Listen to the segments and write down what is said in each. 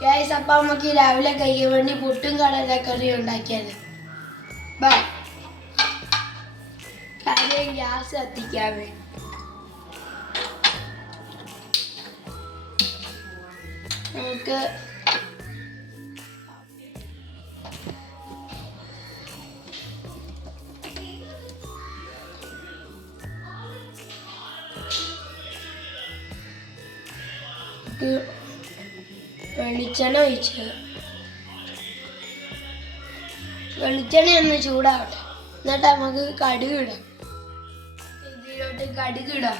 Guys, അപ്പം നമുക്ക് രാവിലെ കഴിക്കാൻ വേണ്ടി പുട്ടും കടലക്കറിയും ഉണ്ടാക്കിയത്. കാര്യം ഗ്യാസ് കത്തിക്കാവേ. നമുക്ക് വെളിച്ചെണ്ണ ഒഴിച്ച് വെളിച്ചെണ്ണ ഒന്ന് ചൂടാവട്ടെ. എന്നിട്ട് നമുക്ക് കടുക് ഇടാം. ഇതിലോട്ട് കടുക് ഇടാം.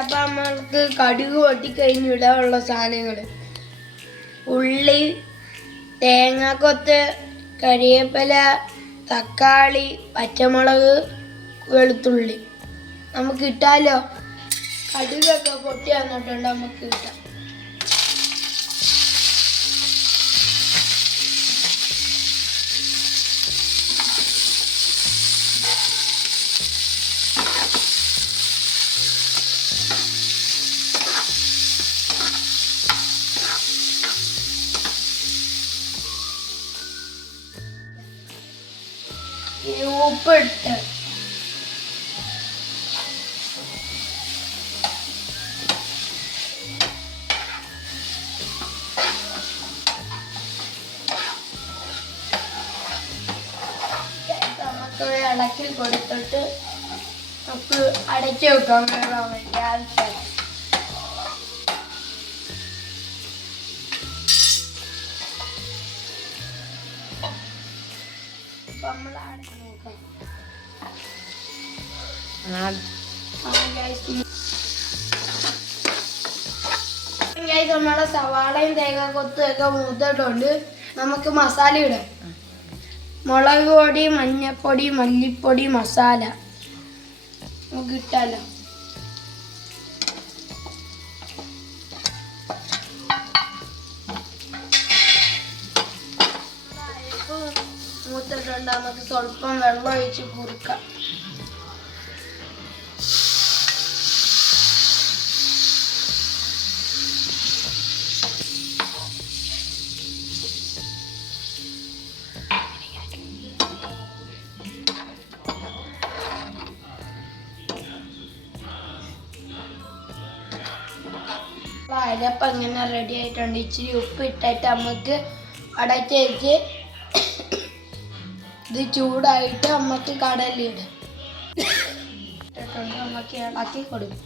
അപ്പം നമ്മൾക്ക് കടുക് പൊട്ടിക്കഴിഞ്ഞ് ഇടാനുള്ള സാധനങ്ങൾ: ഉള്ളി, തേങ്ങാക്കൊത്ത്, കരിവേപ്പില, തക്കാളി, പച്ചമുളക്, വെളുത്തുള്ളി. നമുക്ക് ഇട്ടാലോ? കടുകൊക്കെ പൊട്ടി വന്നിട്ടുണ്ട്, നമുക്ക് ഇട്ടാം. ഉപ്പിട്ട് നമുക്ക് ഇളക്കി കൊടുത്തിട്ട് നമുക്ക് അടച്ചു വെക്കാം. വേകാൻ വേണ്ടി ആവശ്യം നമ്മൾ അടച്ചു നോക്കാം. നമ്മളെ സവാളയും തേങ്ങാക്കൊത്തും ഒക്കെ മൂത്തിട്ടുണ്ട്. നമുക്ക് മസാല ഇടാം. മുളക് പൊടി, മഞ്ഞപ്പൊടി, മല്ലിപ്പൊടി, മസാല നമുക്ക് ഇട്ടാലോ? മൂത്തിട്ടുണ്ട്. നമുക്ക് സ്വല്പം വെള്ളം ഒഴിച്ച് കുറുക്കാം. അരപ്പം ഇങ്ങനെ റെഡി ആയിട്ടുണ്ട്. ഇച്ചിരി ഉപ്പ് ഇട്ടിട്ട് നമുക്ക് അടച്ച് വെച്ച് ഇത് ചൂടായിട്ട് നമുക്ക് കടലിടാം. ഇട്ടിട്ടുണ്ട്. നമുക്ക് ഇളക്കി കൊടുക്കും.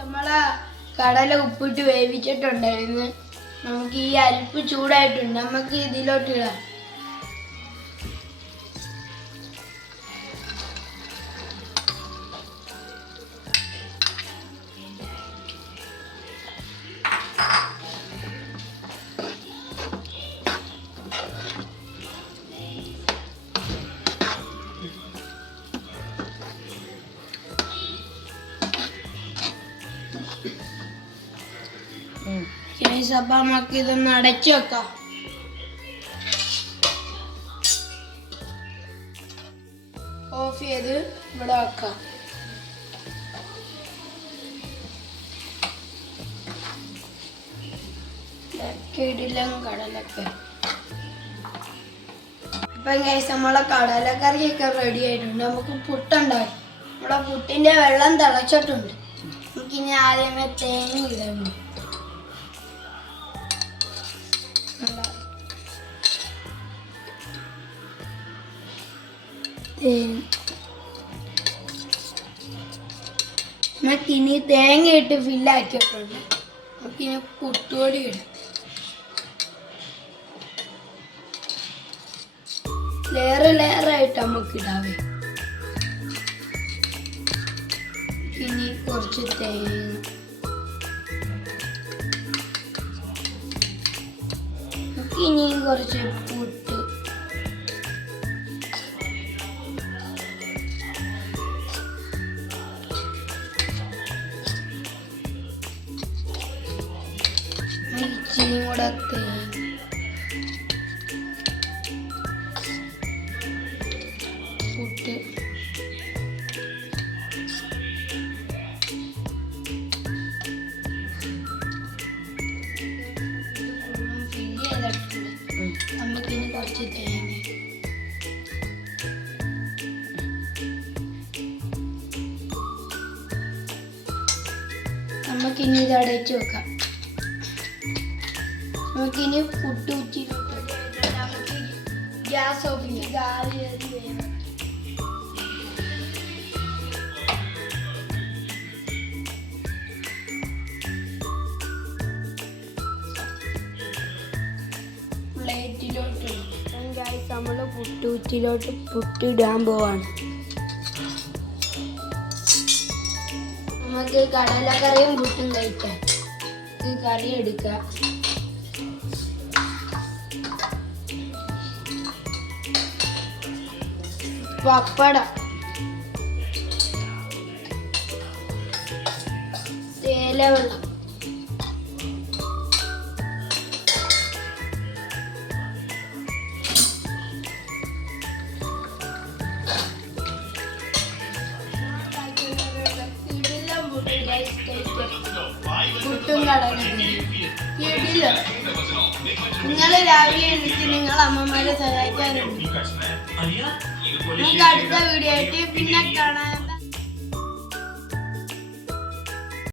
നമ്മളെ കടല ഉപ്പിട്ട് വേവിച്ചിട്ടുണ്ടായിരുന്നു. നമുക്ക് ഈ അരിപ്പ് ചൂടായിട്ടുണ്ട്. നമുക്ക് ഇതിലോട്ട് ഇടാം. അപ്പം നമുക്ക് ഇതൊന്ന് അടച്ചു വെക്കാം. ഓഫ് ചെയ്ത് ഇവിടെ വെക്കാം. ഇടലും കടലൊക്കെ. അപ്പം ഗൈസ്, നമ്മളെ കടലക്കറിയൊക്കെ റെഡി ആയിട്ടുണ്ട്. നമുക്ക് പുട്ടുണ്ടാകും. നമ്മുടെ പുട്ടിൻ്റെ വെള്ളം തിളച്ചിട്ടുണ്ട്. നമുക്കിനി ആദ്യമേ തേങ്ങ ഇടണം. നമുക്കിനി തേങ്ങ ഇട്ട് ഫില്ലാക്കിയിട്ടുണ്ട്. നമുക്കിനി പുട്ടുപൊടി ഇടാം. ലെയറായിട്ട് നമുക്ക് ഇടാവേ. ഇനി കുറച്ച് തേങ്ങ, ഇനി കുറച്ച് പുട്ട്, പുട്ട് ഫില്ല് ചെയ്തിട്ടുണ്ട്. നമുക്കിനി കുറച്ച് തേങ്ങ നമുക്കിനി ഇത് അടച്ചു വെക്കാം. നമുക്കിനി പുട്ട് ഊറ്റിയിലോട്ട് നമുക്ക് ഗ്യാസ് ഓഫ് ചെയ്ത് ഗാലി വേണം. പ്ലേറ്റിലോട്ട് നമ്മൾ പുട്ടൂറ്റിലോട്ട് പുട്ടിടാൻ പോവാണ്. നമുക്ക് കടലക്കറിയും പുട്ടും കഴിക്കാം. ഈ കറി എടുക്കുക. പപ്പടം, തേയിലവെള്ളം, പുട്ടും കടലും. നിങ്ങൾ രാവിലെ എണീറ്റ് നിങ്ങൾ അമ്മമാരെ സഹായിക്കാറുണ്ട്. നമുക്ക് അടുത്ത വീഡിയോ ആയിട്ട് പിന്നെ കാണാം.